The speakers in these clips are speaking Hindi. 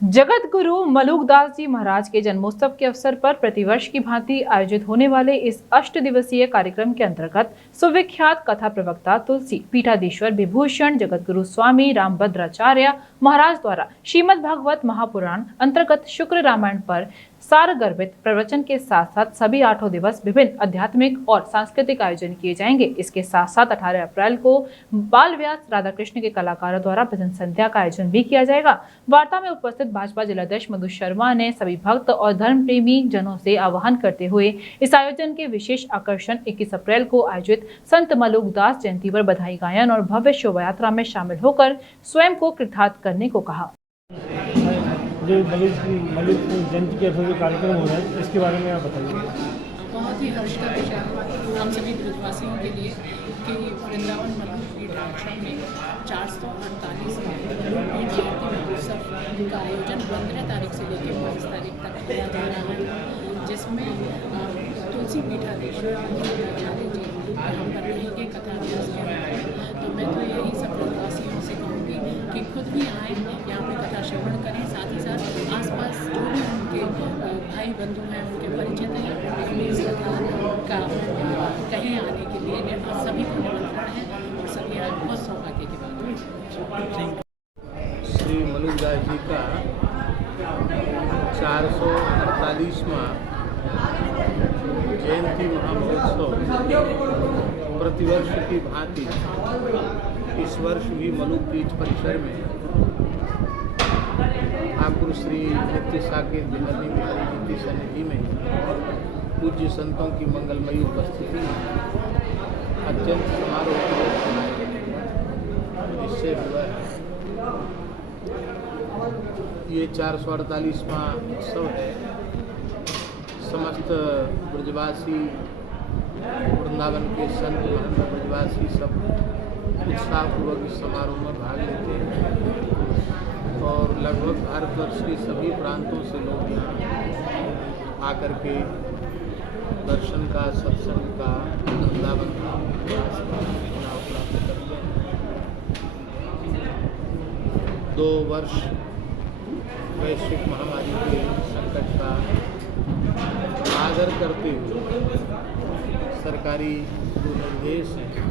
जगत गुरु मलुकदास जी महाराज के जन्मोत्सव के अवसर पर प्रतिवर्ष की भांति आयोजित होने वाले इस 8 दिवसीय कार्यक्रम के अंतर्गत सुविख्यात कथा प्रवक्ता तुलसी पीठाधीश्वर विभूषण जगत गुरु स्वामी रामभद्राचार्य महाराज द्वारा श्रीमद् भागवत महापुराण अंतर्गत शुक्र रामायण पर सारगर्भित प्रवचन के साथ साथ सभी 8 दिवस विभिन्न आध्यात्मिक और सांस्कृतिक आयोजन किए जाएंगे। इसके साथ साथ 18 अप्रैल को बाल व्यास राधा कृष्ण के कलाकारों द्वारा भजन संध्या का आयोजन भी किया जाएगा। वार्ता में उपस्थित भाजपा जिलाध्यक्ष मधु शर्मा ने सभी भक्त और धर्म प्रेमी जनों से आह्वान करते हुए इस आयोजन के विशेष आकर्षण 21 अप्रैल को आयोजित संत मलुकदास जयंती पर बधाई गायन और भव्य शोभा यात्रा में शामिल होकर स्वयं को कृतार्थ करने को कहा। जो मलुक जयंती के जो कार्यक्रम हो रहा है इसके बारे में आप बताइए। बहुत ही हर्ष का विषय है हम सभी ब्रजवासियों के लिए कि वृंदावन मलुक पीठ आश्रम में 448 पीठ जयंती महोत्सव का आयोजन 15 तारीख से लेकर 22 तारीख तक किया जा रहा है, जिसमें तुलसी पीठाधीश्वर आचार्य जी हम कर रहेंगे कथा व्यास के। तो मैं तो यही सब ब्रजवासियों से कहूँगी कि खुद भी आएँ, यहाँ पे कथा श्रवण करें, साथ ही साथ आसपास जो भी उनके भाई बंधु हैं, उनके परिचित हैं, उन्हें इस कथा का कहीं आने के लिए सभी को निमंत्रण है और सभी आज बहुत सौभाग्य की बात है। श्री मलुकदास जी का 448वां जयंती महामहोत्सव प्रतिवर्ष की भांति इस वर्ष भी मलुक पीठ परिसर में ठाकुर श्री नित्य साकेत बिहारी जी की सन्निधि में पूज्य संतों की मंगलमयी उपस्थिति अत्यंत समारोह इससे हुआ है। ये 448वां उत्सव है। समस्त ब्रजवासी वृंदावन के संत महंत ब्रजवासी सब उत्साहपूर्वक इस समारोह में भाग लेते हैं और लगभग भारतवर्ष के सभी प्रांतों से लोग यहाँ आकर के दर्शन का, सत्संग का, वृंदावन का प्रयास का लाभ प्राप्त करते हैं। 2 वर्ष वैश्विक महामारी के संकट का आदर करते हुए सरकारी जो निर्देश हैं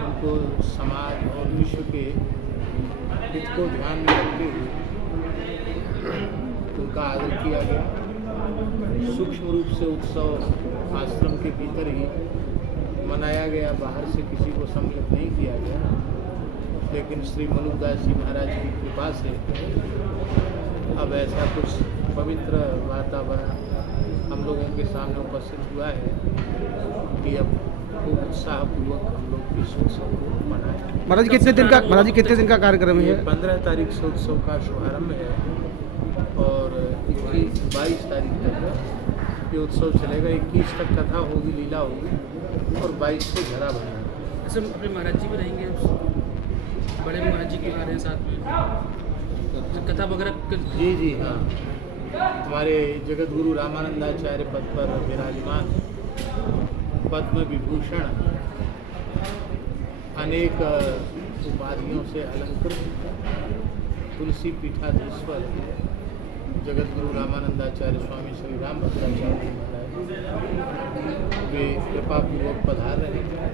उनको समाज और विश्व के हित को ध्यान में रखते हुए उनका आदर किया गया। सूक्ष्म रूप से उत्सव आश्रम के भीतर ही मनाया गया, बाहर से किसी को सम्मिलित नहीं किया गया, लेकिन श्री मलुकदास जी महाराज की कृपा से अब ऐसा कुछ पवित्र वातावरण हम लोगों के सामने उपस्थित हुआ है कि अब खूब उत्साहपूर्वक हम लोग इस उत्सव को मनाएं। महाराज कितने दिन का कार्यक्रम है? 15 तारीख से उत्सव का शुभारंभ है और 22 तारीख तक ये उत्सव चलेगा। 21 तक कथा होगी, लीला होगी और 22 से घरा बनेगा। ऐसे अपने महाराज जी भी रहेंगे, बड़े महाराज जी के आ रहे हैं साथ में कथा वगैरह। जी हाँ, हमारे जगत गुरु रामानंदाचार्य पद पर विराजमान पद्म विभूषण अनेक उपाधियों से अलंकृत तुलसी पीठाधीश्वर जगत गुरु रामानंदाचार्य स्वामी श्री रामभद्राचार्य महाराज वे कृपापूर्वक पधार रहे हैं।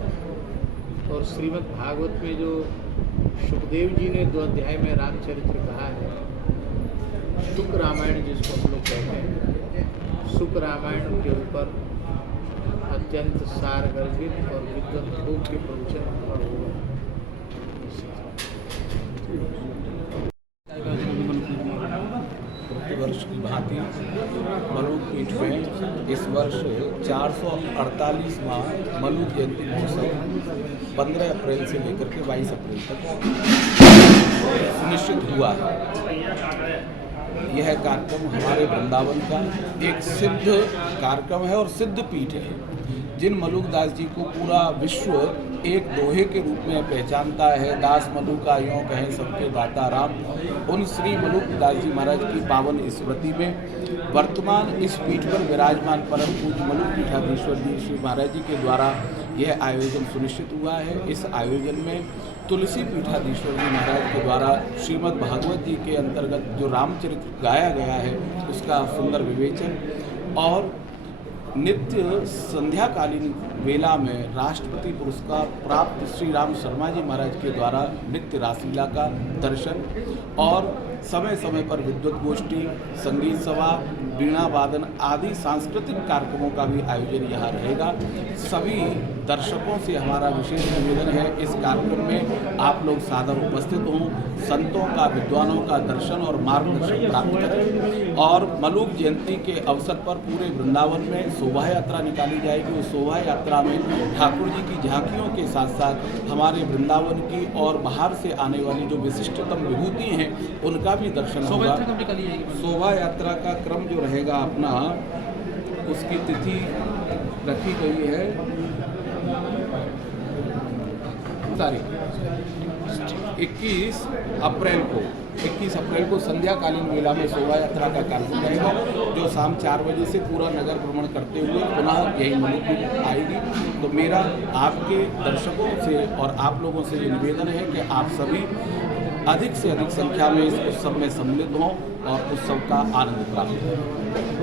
और श्रीमद् भागवत में जो सुखदेव जी ने 2 अध्याय में रामचरित्र कहा है, शुक्र रामायण जिसको हम लोग कहते हैं, शुक्र रामायण के ऊपर अत्यंत सारगर्भित और विद्वत के प्रवचन होगा। प्रतिवर्ष की भांति मलुक पीठ में इस वर्ष 448वां मलुक जयंती महोत्सव 15 अप्रैल से लेकर के 22 अप्रैल तक निश्चित हुआ है। यह कार्यक्रम हमारे वृंदावन का एक सिद्ध कार्यक्रम है और सिद्ध पीठ है। जिन मलुकदास जी को पूरा विश्व एक दोहे के रूप में पहचानता है, दास मलुका यों कहें सबके दाता राम, उन श्री मलुकदास जी महाराज की पावन स्मृति में वर्तमान इस पीठ पर विराजमान परम पूज्य मलुक पीठाधीश्वर जी श्री महाराज जी के द्वारा यह आयोजन सुनिश्चित हुआ है। इस आयोजन में तुलसी पीठाधीश्वर जी महाराज के द्वारा श्रीमद् भागवत जी के अंतर्गत जो रामचरित्र गाया गया है उसका सुंदर विवेचन और नित्य संध्याकालीन वेला में राष्ट्रपति पुरस्कार प्राप्त श्री राम शर्मा जी महाराज के द्वारा नित्य रासलीला का दर्शन और समय समय पर विद्वत गोष्ठी, संगीत सभा, वीणा वादन आदि सांस्कृतिक कार्यक्रमों का भी आयोजन यहाँ रहेगा। सभी दर्शकों से हमारा विशेष निवेदन है इस कार्यक्रम में आप लोग सादर उपस्थित हों, संतों का, विद्वानों का दर्शन और मार्गदर्शन प्राप्त करें। और मलूक जयंती के अवसर पर पूरे वृंदावन में शोभा यात्रा निकाली जाएगी। उस शोभा यात्रा में ठाकुर जी की झांकियों के साथ साथ हमारे वृंदावन की और बाहर से आने वाली जो विशिष्टतम विभूति हैं उनका भी दर्शन होगा। शोभा यात्रा का क्रम जो रहेगा अपना, उसकी तिथि रखी गई है तारीख 21 अप्रैल को संध्याकालीन मेला में शोभा यात्रा का कार्यक्रम रहेगा जो शाम 4 बजे से पूरा नगर भ्रमण करते हुए पुनः यही मलुक आएगी। तो मेरा आपके दर्शकों से और आप लोगों से ये निवेदन है कि आप सभी अधिक से अधिक संख्या में इस उत्सव में सम्मिलित हों और उत्सव का आनंद प्राप्त करें।